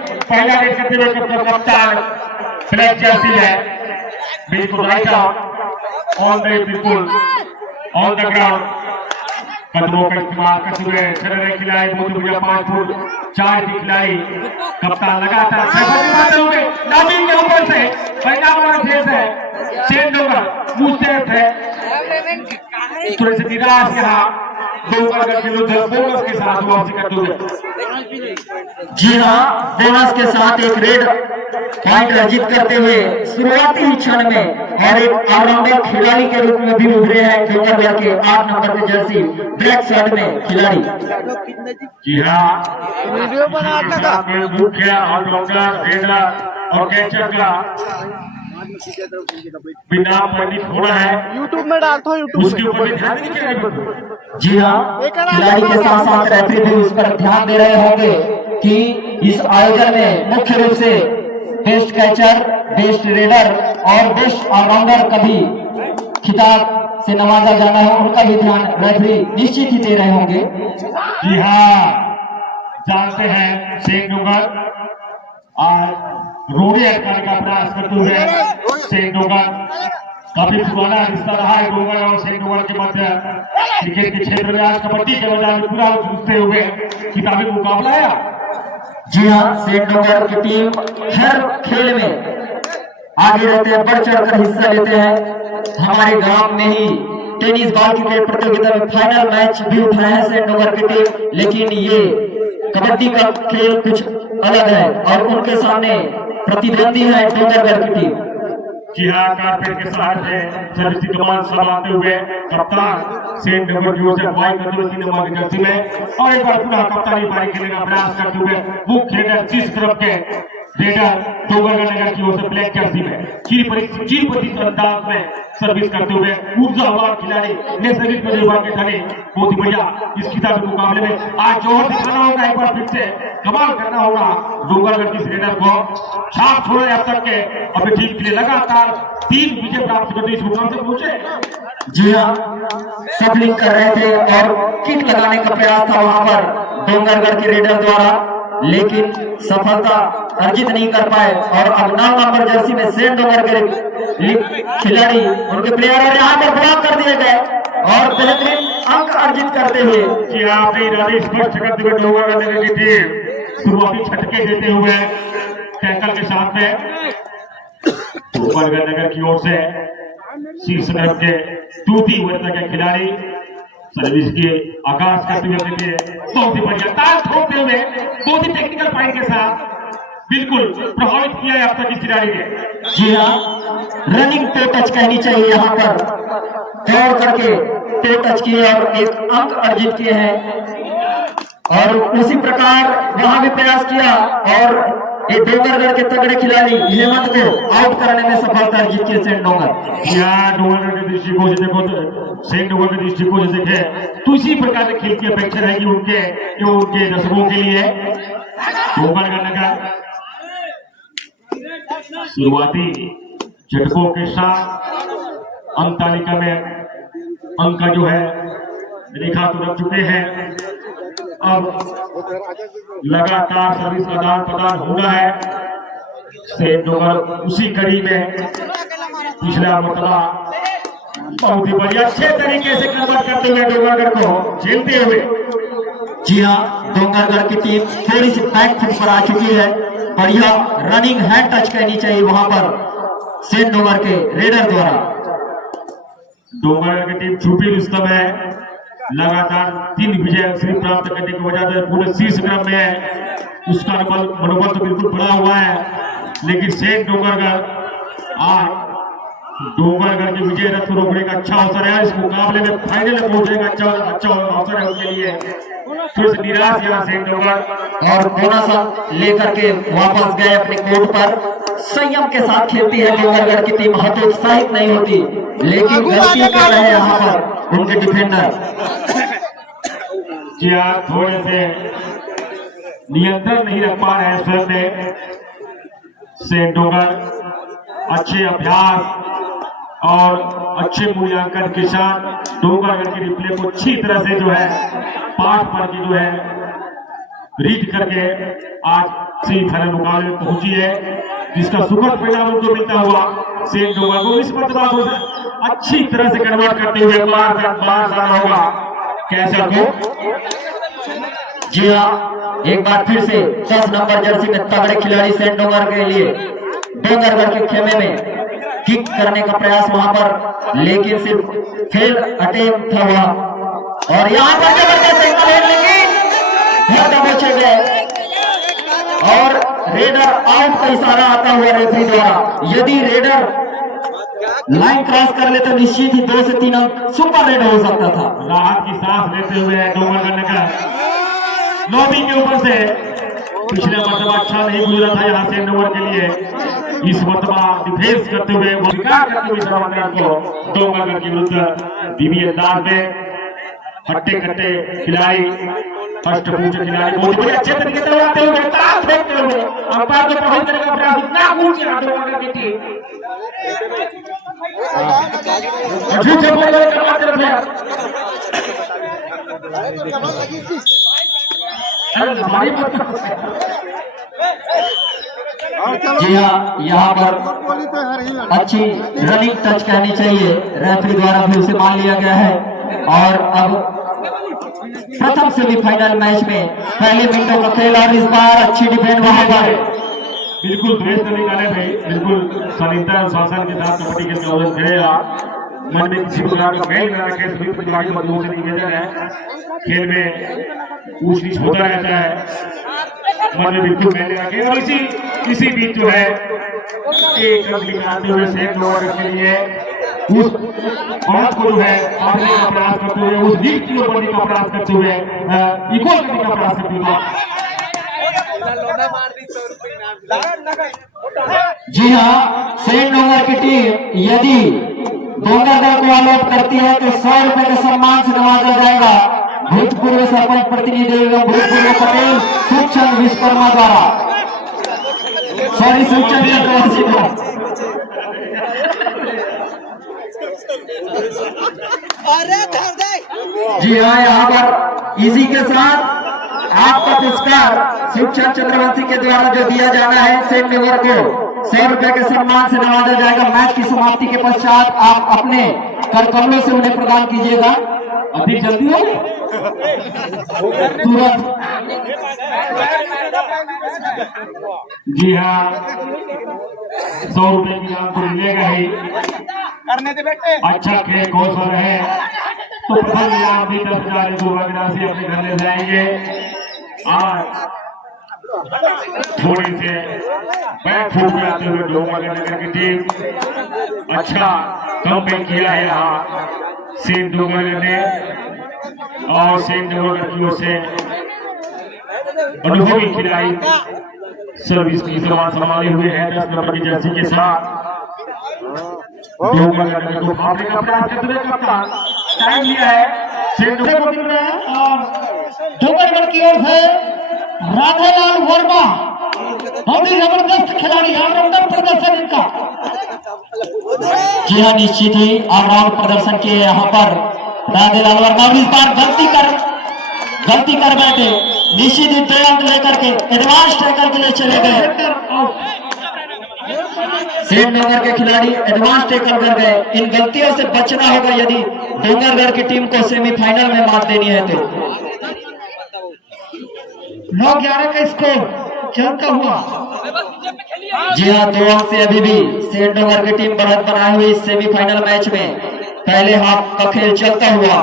पहला रेड करते हुए कप्तान ब्लैक जर्सी है, बिल्कुल राइट आउट ऑन द बिल्कुल ऑन द ग्राउंड। कदमों का इस्तेमाल करते हुए चल रहे खिलाड़ी बहुत बढ़िया 5 फुट 4 की खिलाड़ी कप्तान लगातार नाबिल के ऊपर से परिणाम फेस है सेंडोगा पूछते थे थोड़े से निराश यहाँ बोनस के साथ वापसी करते हुए। जी हाँ, बोनस के साथ एक रेड पॉइंट अर्जित करते हुए शुरुआती ही क्षण में और एक ऑलराउंडर खिलाड़ी के रूप में भी उभरे हैं डोंगरगढ़ के 8 नंबर के जर्सी ब्लैक शर्ट में खिलाड़ी। जी हाँ, वीडियो बनाता था मुख्य ऑलराउंडर रेडर और कैचर का बिना पंडित होना है, यूट्यूब में डालता हूँ, यूट्यूब उसके ऊपर ध्यान नहीं चाहिए। जी हाँ, खिलाड़ी के साथ साथ रेफरी भी उस पर ध्यान दे रहे होंगे कि इस आयोजन में मुख्य रूप से बेस्ट कैचर, बेस्ट रेडर और बेस्ट ऑलराउंडर का भी खिताब से नवाजा जाना है, उनका भी ध्यान रेफरी निश्चित ही दे रहे होंगे। जी हाँ, जानते हैं सेंडोगर और रोड़ी अटकाने का प्रयास करते हुए सेंडोगर काफी पुराना रिश्ता रहा है डोंगर और सेंडोगर के मध्य क्रिकेट के क्षेत्र में। आज कबड्डी के मैदान में पूरा जूझते हुए किताबी मुकाबला है। जी हाँ, सेंडोगर की टीम हर खेल में आगे रहते हैं, बढ़ चढ़कर हिस्सा लेते हैं। हमारे गांव में ही टेनिस बॉल क्रिकेट प्रतियोगिता में फाइनल मैच भी उठाया है सेंडोगर की टीम, लेकिन ये कबड्डी का खेल कुछ अलग है और उनके सामने प्रतिद्वंदी है डोंगरगढ़ की टीम। जी हाँ, कारपेट के सहारे से सर्विस कमान संभालते हुए कप्तान सेंडोगर की ओर से फाइल करते हुए 3 नंबर की जर्सी में और एक बार पूरा कप्तानी पारी खेलने का प्रयास करते हुए मुख्य रेडर जिस तरफ के रेडर डोंगरगढ़ नगर की ओर से ब्लैक जर्सी में चीरपति अंदाज में सर्विस करते हुए ऊर्जावान खिलाड़ी नैसर्गिक तजुर्बा के धनी बहुत ही बढ़िया इस खिताबी मुकाबले में आज जोर दिखाना होगा, एक बार फिर से कमाल करना होगा डोंगरगढ़ की रेडर को छाप छोड़े अब तक के अपनी टीम के लिए लगातार 3 विजय प्राप्त करते इस मुकाम से पहुंचे। जी हाँ, सफलिंग कर रहे थे और किक लगाने का प्रयास था वहां पर डोंगरगढ़ के रेडर द्वारा, लेकिन सफलता अर्जित नहीं कर पाए और अब 9 नंबर जर्सी में सेंडोगर के खिलाड़ी उनके प्लेयर और यहाँ पर ब्लॉक कर दिए गए और बेहतरीन अंक अर्जित करते हुए कि आपने इरादे स्पष्ट करते हुए डोंगरगढ़ नगर की टीम शुरुआती छटके देते हुए टैकल के साथ में डोंगरगढ़ नगर की ओर से शीर्ष तरफ के दूसरी वर्ग के खिलाड़ी सर्विस के आगाज करते हुए अपने बहुत ही बढ़िया ताल ठोकते हुए बहुत ही टेक्निकल पॉइंट के साथ बिल्कुल प्रभावित किया है अब तक इस खिलाड़ी ने। जी हाँ, रनिंग पे टच कहनी चाहिए, यहाँ पर दौड़ करके पे टच किए और एक अंक अर्जित किए हैं और उसी प्रकार वहां भी प्रयास किया और ये डोंगरगढ़ के तगड़े खिलाड़ी हेमंत को आउट करने में सफलता अर्जित किए सेंडोगर। यहाँ डोंगरगढ़ के दृष्टिकोण से देखो तो सेंडोगर के दृष्टिकोण से देखे तो इसी प्रकार के खेल की अपेक्षा रहेगी उनके दर्शकों के लिए। डोंगरगढ़ नगर शुरुआती झटकों के साथ अंक तालिका में अंक जो है रेखा तो रख चुके हैं, अब लगातार सर्विस आदान प्रदान होना है। सेंडोगर उसी कड़ी में पिछला मरतबा बहुत ही बढ़िया अच्छे तरीके से कन्वर्ट करते हुए डोंगरगढ़ को झेलते हुए। जी हाँ, डोंगरगढ़ की टीम थोड़ी सी बैक फुट पर आ चुकी है, बढ़िया रनिंग हैंड टच कहनी चाहिए वहां पर सेंडोगर के रेडर द्वारा। डोंगरगढ़ की टीम छुपी रुस्तम है, लगातार 3 विजय श्री प्राप्त करने की वजह से पूरे शीर्ष क्रम में है, उसका मनोबल तो बिल्कुल बढ़ा हुआ है, लेकिन सेठ डोंगरगढ़ आज डोंगरगढ़ के विजय रथ रोकने का अच्छा अवसर है, इस मुकाबले में फाइनल में पहुंचने का अच्छा अवसर है उनके लिए। फिर निराश यहाँ सेठ डोंगरगढ़ और बोनस लेकर के वापस गए अपने कोर्ट पर। संयम के साथ खेलती है डोंगरगढ़ की टीम, हतोत्साहित नहीं होती, लेकिन गलती कर रहे हैं यहाँ पर उनके डिफेंडर। जी हाँ, थोड़े से नियंत्रण नहीं रख पा रहे हैं स्वयं में सेठ डोंगरगढ़। अच्छे अभ्यास और अच्छे मूल्यांकन के साथ डोंगरगढ़ की रिप्ले को अच्छी तरह से जो है पाठ पढ़ के जो है रीड करके आज सेमीफाइनल मुकाबले में पहुंची है, जिसका सुखद परिणाम उनको मिलता हुआ सेंट डोंगर को इस मतदान को अच्छी तरह से कन्वर्ट करते हुए बार जाना होगा कैसर को। जी हाँ, एक बार फिर से 10 नंबर जर्सी में तगड़े खिलाड़ी सेंट डोंगर के लिए डोंगरगढ़ के खेमे में किक करने का प्रयास वहां पर, लेकिन सिर्फ फेल अटेम्प्ट था वह। और यहाँ पर जबरदस्त एंगल है, लेकिन बचे गए और रेडर आउट का इशारा आता हुआ रेफरी द्वारा। यदि रेडर लाइन क्रॉस कर ले तो निश्चित ही 2 से 3 अंक सुपर रेड हो सकता था। राहत की सांस लेते हुए डोंगरगढ़ नगर लॉबी के ऊपर से पिछले मरतबा अच्छा नहीं गुजरा था यहाँ से डोंगर के लिए, इस मरतबा डिफेंस करते हुए वो विकार करते हुए सलामत को डोंगरगढ़ के विरुद्ध धीमी अंदाज में हट्टे कट्टे खिलाड़ी अष्टभुज खिलाड़ी बहुत ही अच्छे तरीके से आते हुए ताक फेंकते हुए अंपायर को प्रभावित करने का प्रयास इतना कूद के डोंगरगढ़ की टीम अच्छे बॉल करवाते रहे। जी हाँ, यहाँ पर अच्छी रनिंग टच कहनी चाहिए, रेफरी द्वारा भी उसे मान लिया गया है। और अब प्रथम सेमीफाइनल मैच में पहले मिनटों का खेल और इस बार अच्छी डिफेंड वहां पर बिल्कुल द्वेष न निकाले भाई, बिल्कुल शालीनता और शासन के साथ कबड्डी के चौदह खेलेगा, मन में किसी प्रकार का मेल न रखे, सभी प्रतिभागी मजबूत से निवेदन है, खेल में ऊंच नीच होता रहता है, मन में बिल्कुल मेल न रखे। और इसी बीच जो है एक रन निकालते हुए सेंट डोंगर के लिए उस बात को जो है पाने का प्रयास करते हुए, उस लीड की ओर बढ़ने का प्रयास करते हुए, इक्वल करने का प्रयास करते हुए। जी हाँ, सेंट डोंगर की टीम यदि डोंगरगढ़ को ऑल आउट करती है तो 100 रुपए के सम्मान से नवाजा जाएगा भूतपूर्व सरपंच प्रतिनिधि एवं भूतपूर्व पटेल सुखचंद विश्वकर्मा द्वारा, सॉरी सुखचंद चक्रवर्ती द्वारा। जी हाँ, यहाँ पर इसी के साथ आपका पुरस्कार शिवचंद चंद्रवंशी के द्वारा जो दिया जाना है, सेंट डोंगर को 100 रुपए के सम्मान से नवाजा जाएगा। मैच की समाप्ति के पश्चात आप अपने करकमलों से उन्हें प्रदान कीजिएगा। अधिक जल्दी हो तुरंत। जी हाँ, 100 रुपए की राम को मिलेगा ही, करने दे बेटे। अच्छा खेल कौशल है तो प्रथम इनाम भी 10,000 राशि अपने घर ले जाएंगे। आज थोड़ी से बैट फूक में आते हुए डोंगरगढ़ की टीम अच्छा कमबैक किया है यहाँ सेंट डोंगरगढ़ ने, और सेंट डोंगरगढ़ की ओर से अनुभवी खिलाड़ी सर्विस की संभाले हुए हैं 10 नंबर की जर्सी के साथ। डोंगरगढ़ को भागने का प्रयास करते हुए कप्तान टाइम लिया है सेंट डोंगरगढ़ और डोंगरगढ़ की ओर से राधेलाल वर्मा बहुत ही जबरदस्त खिलाड़ी, ऑलराउंडर प्रदर्शन इनका। जी हाँ, निश्चित ही ऑलराउंड प्रदर्शन किए यहाँ पर राधेलाल वर्मा, और इस बार गलती कर बैठे, निश्चित ही 2 अंक लेकर के एडवांस टैकल के लिए चले गए। सेंट डोंगर के खिलाड़ी एडवांस टैकल कर गए, इन गलतियों से बचना होगा यदि डोंगरगढ़ की टीम को सेमीफाइनल में मात देनी है तो। 9-11 का स्कोर चलता हुआ। जी हाँ, 2 अंक से अभी भी सेंट डोंगर की टीम बढ़त बनाए हुई इस सेमीफाइनल मैच में पहले हाफ का खेल चलता हुआ।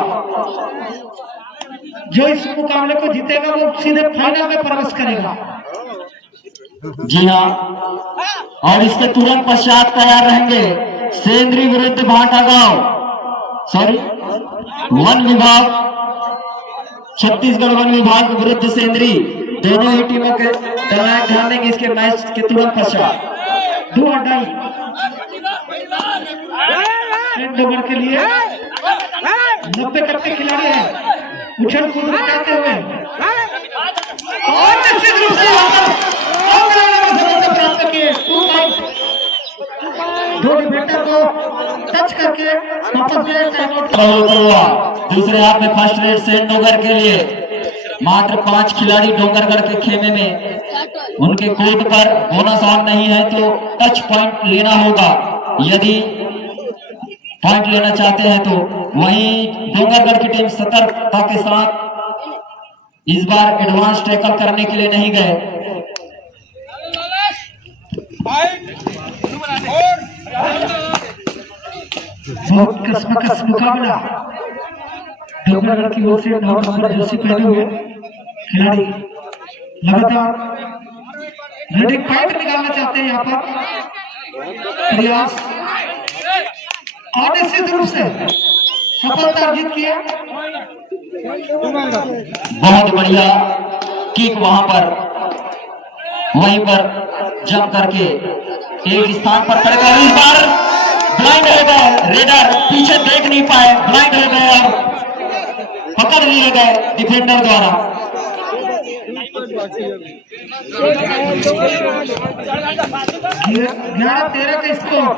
जो इस मुकाबले को जीतेगा वो सीधे फाइनल में प्रवेश करेगा। जी हाँ, और इसके तुरंत पश्चात तैयार रहेंगे सेंद्री विरुद्ध भाटा गांव, सॉरी वन विभाग, छत्तीसगढ़ वन विभाग विरुद्ध सेंद्री, दोनों ही टीमों के दरमियान ध्यान देंगे इसके मैच के तुरंत पश्चात। 2-2 सेंट डोंगर के लिए 90 कट्टे खिलाड़ी हैं, उछल कूद करते हुए और निश्चित रूप से प्राप्त किए 2 पॉइंट। 2 डिफेंडर को टच करके वापस गए। दूसरे हाथ में फर्स्ट रेड सेंट डोंगर के लिए मात्र 5 खिलाड़ी डोंगरगढ़ के खेमे में, उनके कोर्ट पर बोनस ऑन नहीं है तो टच पॉइंट लेना होगा यदि पॉइंट लेना चाहते हैं तो। वहीं डोंगरगढ़ की टीम सतर्कता के साथ इस बार एडवांस टैकल करने के लिए नहीं गए। बहुत कस्मकस मुकाबला। डोंगरगढ़ की ओर से 9 नंबर जर्सी पहने हुए खिलाड़ी लगातार रेडिंग पॉइंट निकालना चाहते हैं। यहाँ पर प्रयास अनिश्चित रूप से सफलता अर्जित किए। बहुत बढ़िया किक वहां पर, वहीं पर जंप करके एक स्थान पर खड़े कर, इस बार ब्लाइंड हो गए रेडर, पीछे देख नहीं पाए, ब्लाइंड हो गए और पकड़ लिए गए डिफेंडर द्वारा। 11-13 का स्कोर।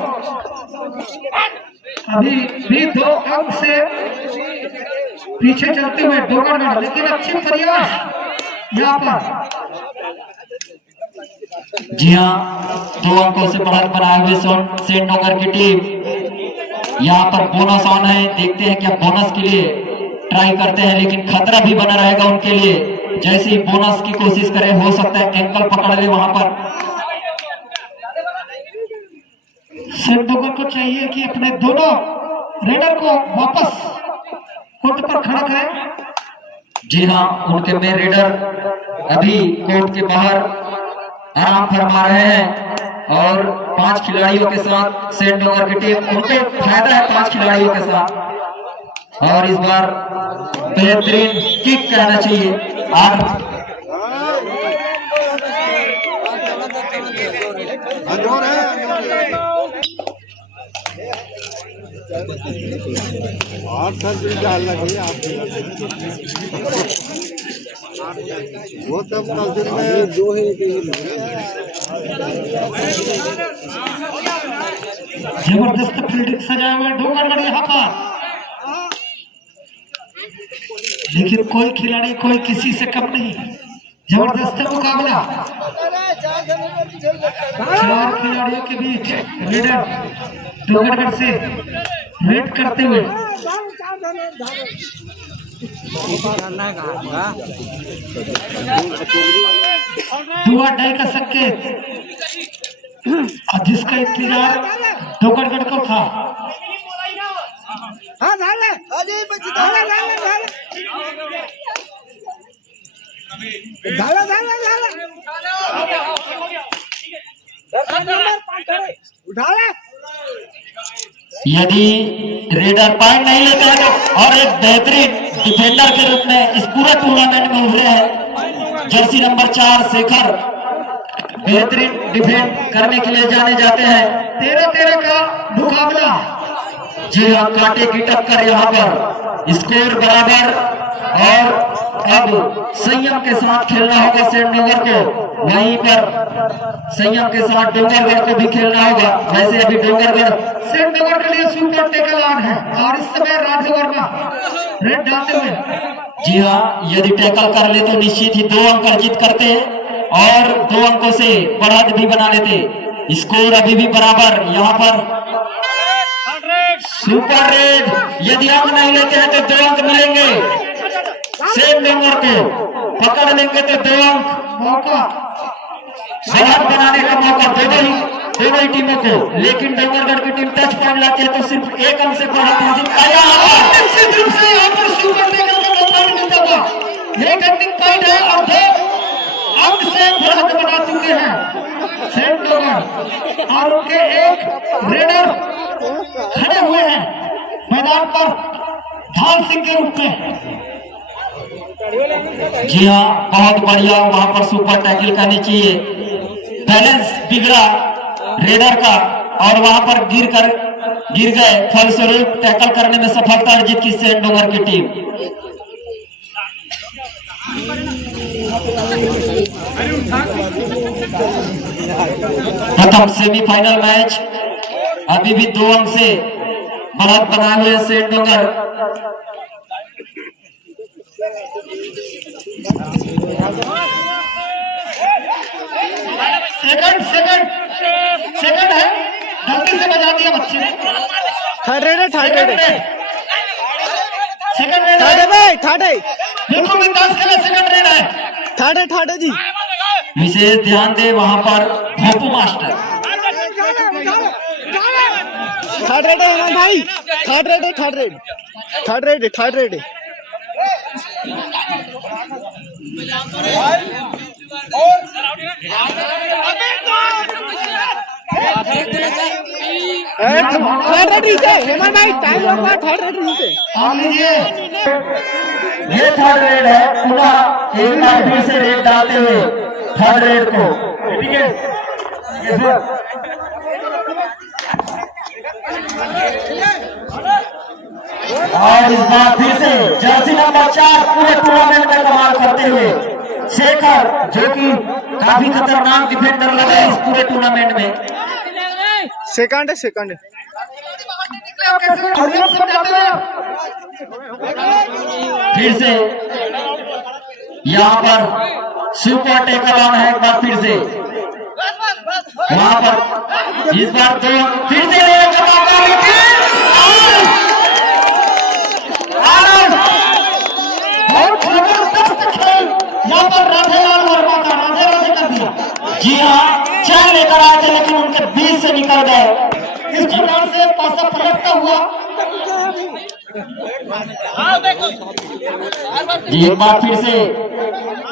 अभी भी 2 अंक से पीछे चलते हुए डोंगरगढ़, लेकिन अच्छे प्रयास यहाँ पर। जी हाँ, 2 अंकों से बढ़त बनाए हुए सेंट डोंगर की टीम। यहाँ पर बोनस ऑन है, देखते हैं क्या बोनस के लिए ट्राई करते हैं, लेकिन खतरा भी बना रहेगा उनके लिए। जैसे ही बोनस की कोशिश करें, हो सकता है एंकल पकड़ ले वहां पर। सेंट डोंगर को चाहिए कि अपने दोनों रेडर को वापस कोर्ट पर खड़ा करें। जी हाँ, उनके में रेडर अभी कोर्ट के बाहर आराम फरमा रहे हैं और 5 खिलाड़ियों के साथ सेंट डोंगर की टीम, उनको फायदा है 5 खिलाड़ियों के साथ। और इस बार बेहतरीन किक कहना चाहिए। आप वो तब में जो है जबरदस्त फील्डिंग सजाए हुए डोंगरगढ़ यहाँ पर, लेकिन कोई खिलाड़ी कोई किसी से कम नहीं। जबरदस्त मुकाबला 4 खिलाड़ियों के बीच। रेडर डोंगरगढ़ से रेड करते हुए दुआ डाई का संकेत, जिसका इंतजार डोंगरगढ़ को था। यदि रेडर पॉइंट नहीं लेते हैं तो, और एक बेहतरीन डिफेंडर के रूप में इस पूरे टूर्नामेंट में उभरे हैं जर्सी नंबर 4 शेखर, बेहतरीन डिफेंड करने के लिए जाने जाते हैं। 13-13 का मुकाबला। जी हाँ, कांटे की टक्कर यहाँ पर, स्कोर बराबर। और अब संयम के साथ खेलना होगा सेंट डोंगर को, वहीं पर संयम के साथ डोंगरगढ़ को भी खेलना होगा। वैसे अभी डोंगरगढ़ सेंट डोंगर के लिए सुपर टैकल ऑन है और इस समय राजू वर्मा रेड डालते हुए। जी हाँ, यदि टैकल कर ले तो निश्चित ही 2 अंक अर्जित करते और 2 अंकों से बढ़त भी बना लेते। स्कोर अभी भी बराबर। यहाँ पर सुपर रेड, यदि अंक नहीं लेते हैं तो 2 अंक मिलेंगे सेंट डोंगर को, पकड़ लेंगे तो 2 अंक मौका बढ़त बनाने का मौका दोनों ही टीमों को। लेकिन डोंगरगढ़ की टीम टच पॉइंट लाती है तो सिर्फ 1 अंक से बढ़त हासिल। निश्चित रूप से यहाँ पर सुपर टैकल का मौका मिलता था। ये टर्निंग पॉइंट है और 2 अंक से बढ़त बना चुके हैं सेंट डोंगर और उनके एक रेडर खड़े हुए हैं मैदान पर ढाल सिंह के रूप में। जी हाँ, बहुत बढ़िया, वहां पर सुपर टैकल करनी चाहिए। बैलेंस बिगड़ा रेडर का और वहां पर गिर गए, फलस्वरूप टैकल करने में सफलता अर्जित की सेंट डोंगर की टीम। प्रथम सेमीफाइनल मैच अभी भी 2 अंक से बढ़त बनाए हुए सेंट डोंगर। सेकंड है, गलती से बजा दिया बच्चे ने। थर्ड रेड है सेकंड रेड थर्ड है भाई थर्ड है बिल्कुल बिंदास खेले। सेकंड रेड है, थर्ड है जी विशेष ध्यान दे वहां पर भोपू मास्टर। थर्ड रेड है हेमंत भाई थर्ड रेड है थर्ड रेड नीचे हेमंत भाई टाइम होगा थर्ड रेड नीचे मान लीजिए। ये थर्ड रेड है, पुनः एक बार फिर से रेड डालते हुए थर्ड रेड को। ठीक है ये सर और इस बार फिर से जर्सी नंबर 4 पूरे टूर्नामेंट में कमाल करते हुए शेखर, जो कि काफी खतरनाक डिफेंडर लगा है इस पूरे टूर्नामेंट में। सेकंड है फिर से यहाँ पर सुपर टेकर ऑन है एक बार फिर से। वहां पर इस बार तो फिर से बहुत जबरदस्त खेल यहाँ पर राधेलाल वर्मा का राधे कर दिया। जी हाँ, 4 लेकर आए थे लेकिन उनके बीच से निकल गए। इस प्रकार से पासा पलटता हुआ जी एक बार फिर से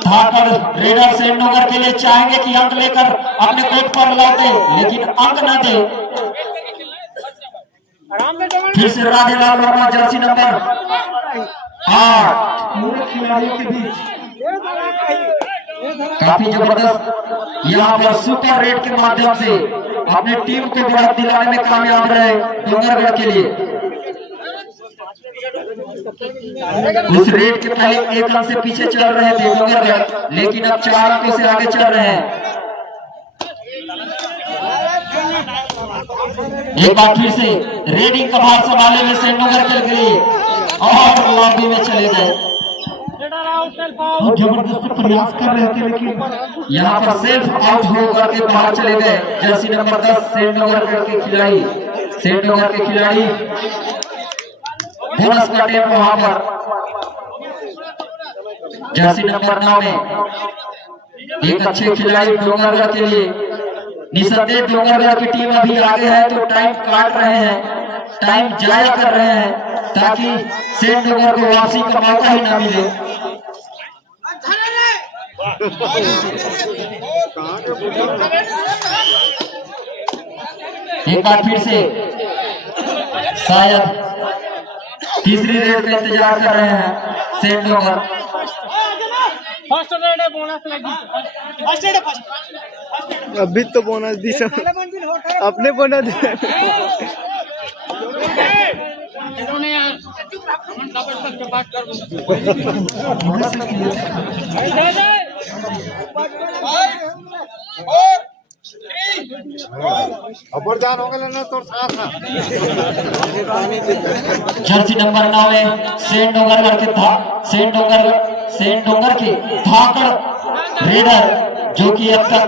धाकड़ रेडर सेंडोगर के लिए चाहेंगे कि अंक लेकर अपने कोर्ट पर लौटे, लेकिन अंक न दे। फिर से राधेलाल वर्मा जर्सी नंबर 8 पूरे खिलाड़ियों के बीच काफी जबरदस्त यहाँ पर सुपर रेड के माध्यम से अपने टीम को बढ़त दिलाने में कामयाब रहे डोंगरगढ़ के लिए। उस रेड के पहले 1 अंक से पीछे चल रहे थे डोंगरगढ़, लेकिन अब 4 अंकों से आगे चल रहे हैं। एक बार फिर से रेडिंग का भार संभाले हुए सेंडोगर के लिए और लॉबी में चले गए। जबरदस्त प्रयास कर रहे थे लेकिन यहाँ पर सेल्फ आउट होकर के बाहर चले गए जर्सी नंबर 10 सेंडोगर के खिलाड़ी। सेंडोगर के खिलाड़ी बोनस का टेम वहां पर जर्सी नंबर 9 में एक अच्छे खिलाड़ी डोंगरगढ़ के लिए। निसंदेह डोंगरगढ़ की टीम अभी आगे है तो टाइम काट रहे हैं, टाइम जाया कर रहे हैं ताकि सेंडोगर को वापसी का मौका ही न मिले। एक बार फिर से शायद तीसरी रेड का इंतजार कर रहे हैं सेंडोगर। अभी तो बोनस दी सब अपने बोनस खबरदार हो गए ना तो साथ जर्सी नंबर 9 में सेंडोगर के धाकड़ रेडर, जो कि अब तक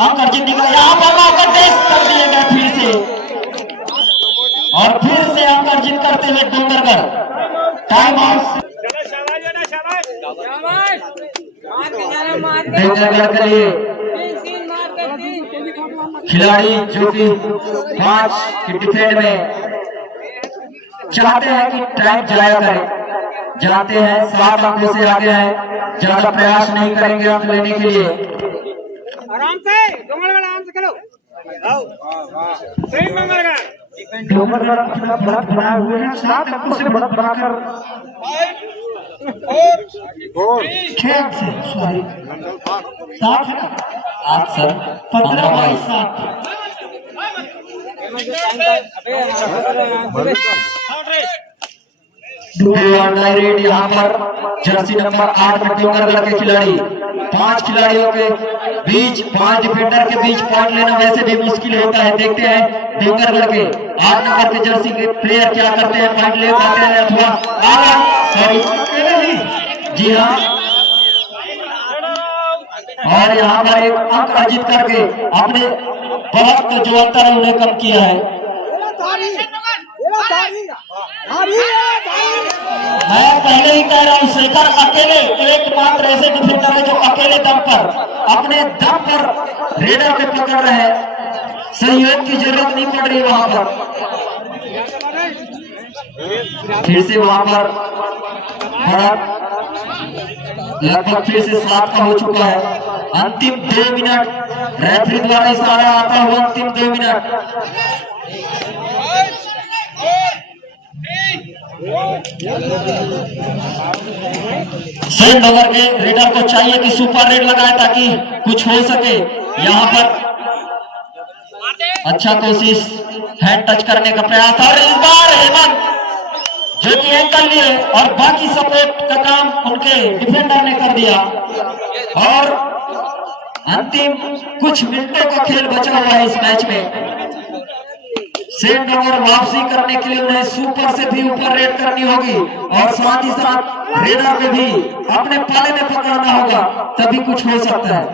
अंक अर्जित निकल यहाँ पर मौका टेस्ट कर दिए गए फिर से, और फिर से अंक अर्जित करते हुए डोंगरगढ़ टाइम आउट। डोंगरगढ़ के लिए खिलाड़ी जो कि 5 की डिफेंड में चाहते हैं कि टाइम जाया करें, जानते हैं 7 अंकों से आगे हैं, ज्यादा प्रयास नहीं करेंगे अंक लेने के लिए। आराम से आराम से खेलो सही मंगलगढ़ डोंगरगढ़ अपना बढ़त बनाए हुए हैं। 7 अंकों से बढ़त बनाकर 6 से सॉरी 7 है ना 8 सर 15/7 रेड यहाँ पर जर्सी नंबर 8 में डोंगरगढ़ के खिलाड़ी 5 खिलाड़ियों के बीच 5 डिफेंडर के बीच पॉइंट लेना वैसे भी मुश्किल होता है। देखते हैं डोंगरगढ़ के 8 नंबर के जर्सी के प्लेयर क्या करते हैं, पॉइंट ले पाते हैं अथवा सॉरी जी हाँ और यहाँ पर एक अंक अर्जित करके अपने बहुत जो अंतर है उन्हें कम किया है। मैं पहले ही कह रहा हूँ, शेखर अकेले एकमात्र ऐसे डिफेंडर है जो अकेले दम पर अपने दम पर रेडर को पकड़ रहे हैं, सहयोग की जरूरत नहीं पड़ रही वहां पर। फिर से वहां पर लगभग फिर से 7 का हो चुका है। अंतिम 2 मिनट रेफरी द्वारा इशारा आता हुआ अंतिम 2 मिनट। सेंड ओवर के रेडर को चाहिए कि सुपर रेड लगाए ताकि कुछ हो सके। यहाँ पर अच्छा कोशिश, हैंड टच करने का प्रयास, और इस बार हेमंत जो कि एंकल लिए और बाकी सपोर्ट का काम उनके डिफेंडर ने कर दिया। और अंतिम कुछ मिनटों का खेल बचा हुआ है इस मैच में। सेंड ओवर वापसी करने के लिए उन्हें सुपर से भी ऊपर रेड करनी होगी और साथ ही साथ रेडर को भी अपने पाले में पकड़ना होगा, तभी कुछ हो सकता है।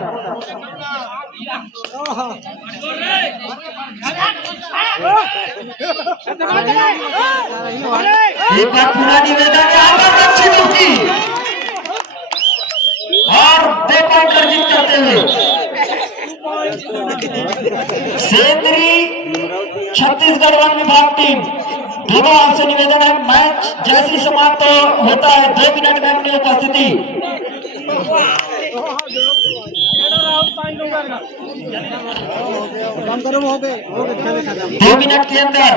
एक बार पुनः निवेदन है, अच्छी डुबकी और 2 पॉइंट अर्जित करते हुए सेंद्री छत्तीसगढ़ वन विभाग टीम दोनों आपसे निवेदन है, मैच जैसी समाप्त होता है 2 मिनट में अपनी उपस्थिति 2 मिनट के अंदर।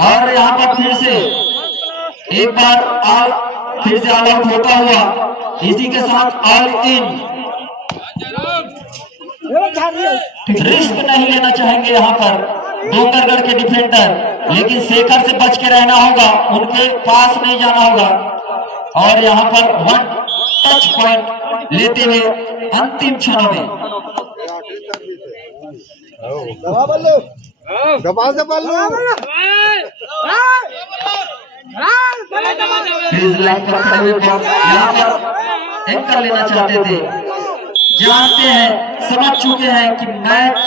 और यहाँ पर फिर से एक बार फिर से ऑल आउट होता हुआ, इसी के साथ ऑल इन। रिस्क नहीं लेना चाहेंगे यहाँ पर डोंगरगढ़ के डिफेंडर, लेकिन शेखर से बच के रहना होगा, उनके पास नहीं जाना होगा। और यहाँ पर 1 टच पॉइंट लेते हुए अंतिम क्षणों में लाइन पर खड़े हुए यहाँ पर एंकर लेना चाहते थे। जानते हैं, समझ चुके हैं कि मैच